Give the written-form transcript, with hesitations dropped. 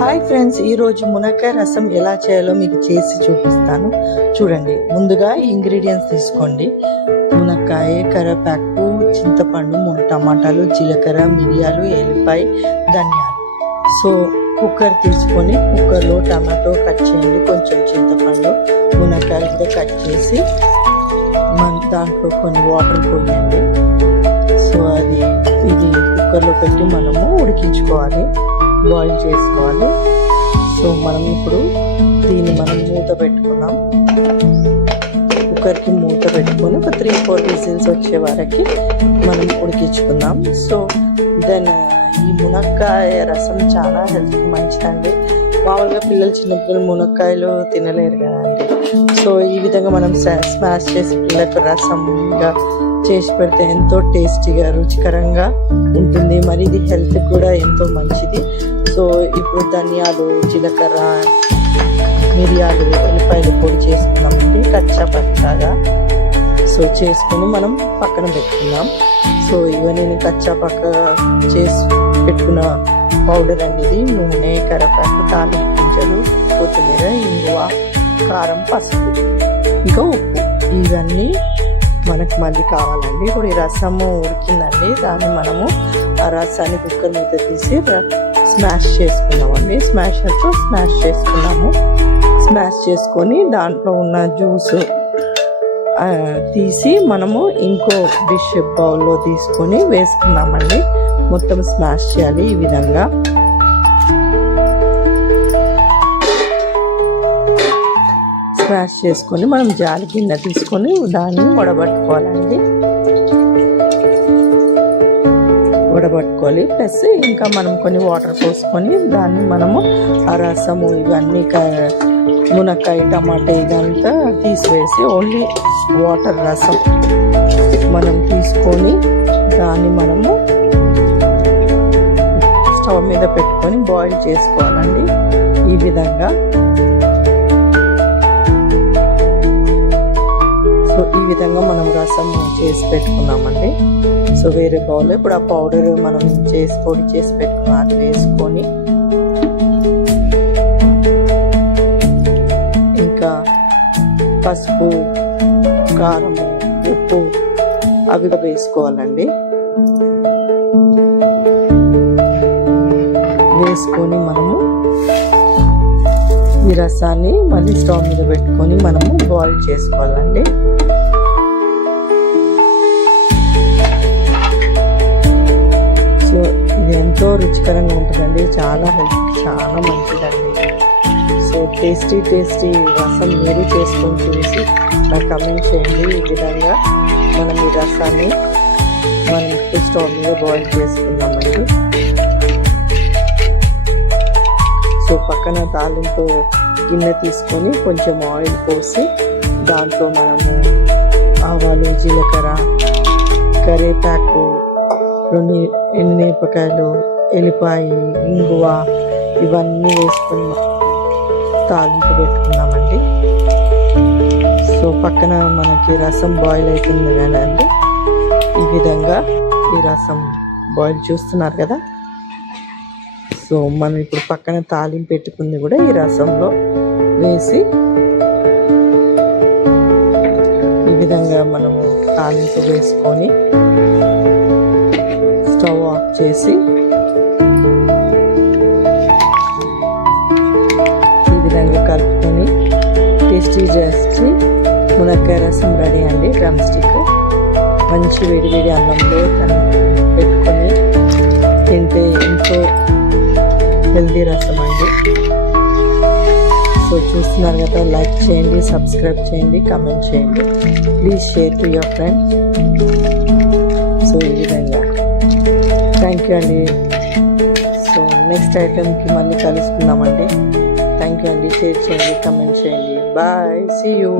Hi friends, ఈరోజు మునక్కాయ రసం ఎలా చేయాలో మీకు చేసి చూపిస్తాను. చూడండి, ముందుగా ఇంగ్రీడియంట్స్ తీసుకోండి. మునక్కాయ, కరివేపాకు, చింతపండు, 3 టమాటాలు, జీలకర్ర, మిరియాలు, ఎల్లిపాయ, ధనియాలు. సో కుక్కర్ తీసుకొని కుక్కర్లో టమాటో కట్ చేయండి, కొంచెం చింతపండు, మునక్కాయలు కూడా కట్ చేసి దాంట్లో కొన్ని వాటర్ పోయండి. సో ఇది కుక్కర్లో పెట్టి మనము ఉడికించుకోవాలి, బాయిల్ చేసుకోవాలి. సో మనం ఇప్పుడు దీన్ని మూత పెట్టుకున్నాం. కుక్కర్కి మూత పెట్టుకొని ఒక 3-4 విజిల్స్ వచ్చే వరకు మనం ఉడికించుకుందాం. సో దెన్ ఈ మునక్కాయ రసం చాలా హెల్త్కి మంచిదండి. మామూలుగా చిన్నపిల్లలు మునక్కాయలు తినలేరు కదండి. సో ఈ విధంగా మనం స్మాష్ చేసి పిల్లలకు రసంగా చేసి పెడితే ఎంతో టేస్టీగా, రుచికరంగా ఉంటుంది. మరి ఇది హెల్త్కి కూడా ఎంతో మంచిది. సో ఇప్పుడు ధనియాలు, జీలకర్ర, మిరియాలు, ఎల్లిపాయలు పొడి చేసుకున్నామండి కచ్చా పచ్చాగా. సో చేసుకుని మనం పక్కన పెట్టుకున్నాం. సో ఇవన్నీ నేను కచ్చా పక్క చేసి పెట్టుకున్న పౌడర్ అండి. ఇది నూనె, కరివేపాకు, తాలింపు గింజలు, కొత్తిమీర, ఇంగువ, కారం, పసుపు, ఇంకా ఉప్పు, ఇవన్నీ మనకు మళ్ళీ కావాలండి. ఇప్పుడు ఈ రసము ఉడికిందండి, దాన్ని మనము ఆ రసాన్ని కుక్కర్ మీద తీసి స్మాష్ చేసుకున్నామండి. స్మాషర్తో స్మాష్ చేసుకున్నాము. స్మాష్ చేసుకొని దాంట్లో ఉన్న జ్యూస్ తీసి మనము ఇంకో డిష్ బౌల్లో తీసుకొని వేసుకున్నామండి. మొత్తం స్మాష్ చేయాలి ఈ విధంగా. స్మాష్ చేసుకొని మనం జాలి గిన్నె తీసుకొని దాన్ని వడబట్టుకోవాలండి. వడబట్టుకోవాలి. ప్లస్ ఇంకా మనం కొన్ని వాటర్ పోసుకొని దాన్ని మనము ఆ రసము ఇవన్నీ మునక్కాయ, టమాటా ఇదంతా తీసివేసి ఓన్లీ వాటర్ రసం మనం తీసుకొని దాన్ని మనము స్టవ్ మీద పెట్టుకొని బాయిల్ చేసుకోవాలండి ఈ విధంగా. సో ఈ విధంగా మనం రసం చేసి పెట్టుకున్నామండి. సో వేరే బౌల్లో ఇప్పుడు ఆ పౌడర్ మనం పొడి చేసి పెట్టుకున్నాం, అది వేసుకొని ఇంకా పసుపు, కారం, ఉప్పు అవి వేసుకోవాలండి. వేసుకొని మనము ఈ రసాన్ని మళ్ళీ స్టవ్ మీద పెట్టుకొని మనము బాయిల్ చేసుకోవాలండి. సో ఇది ఎంతో రుచికరంగా ఉంటుందండి, చాలా హెల్త్కి చాలా మంచిదండి. సో టేస్టీ రసం మీరు చేసుకొని చూసి నాకు కమెంట్ చేయండి. ఈ విధంగా మనం ఈ రసాన్ని స్టవ్ మీద బాయిల్ చేసుకున్నామండి. సో పక్కన తాలింపు గిన్నె తీసుకొని కొంచెం ఆయిల్ పోసి దాంట్లో మనము ఆవాలు, జీలకర్ర, కరివేపాకు, 2 ఎండుమిరపకాయలు, ఎల్లిపాయ, ఇంగువ ఇవన్నీ వేసుకొని తాలింపు పెట్టుకున్నామండి. సో పక్కన మనకి రసం బాయిల్ అవుతుంది కదండి. ఈ విధంగా ఈ రసం బాయిల్ చూస్తున్నారు కదా. సో మనం ఇప్పుడు పక్కన తాలింపు పెట్టుకుంది కూడా ఈ రసంలో వేసి ఈ విధంగా మనము తాలింపు వేసుకొని స్టవ్ ఆఫ్ చేసి ఈ విధంగా కలుపుకొని టేస్టీ మునక్కాయ రసం రెడీ అండి. డ్రమ్ స్టిక్ మంచి వేడి అన్నంలో పెట్టుకొని తింటే ఎంతో హెల్దీ రసం అండి. సో చూస్తున్నారు కదా, లైక్ చేయండి, సబ్స్క్రైబ్ చేయండి, కమెంట్ చేయండి, please share to your friends. So ఈ విధంగా థ్యాంక్ యూ అండి. సో నెక్స్ట్ ఐటెంకి మళ్ళీ కలుసుకుందామండి. థ్యాంక్ యూ అండి. షేర్ చేయండి, కమెంట్ చేయండి. Bye, see you.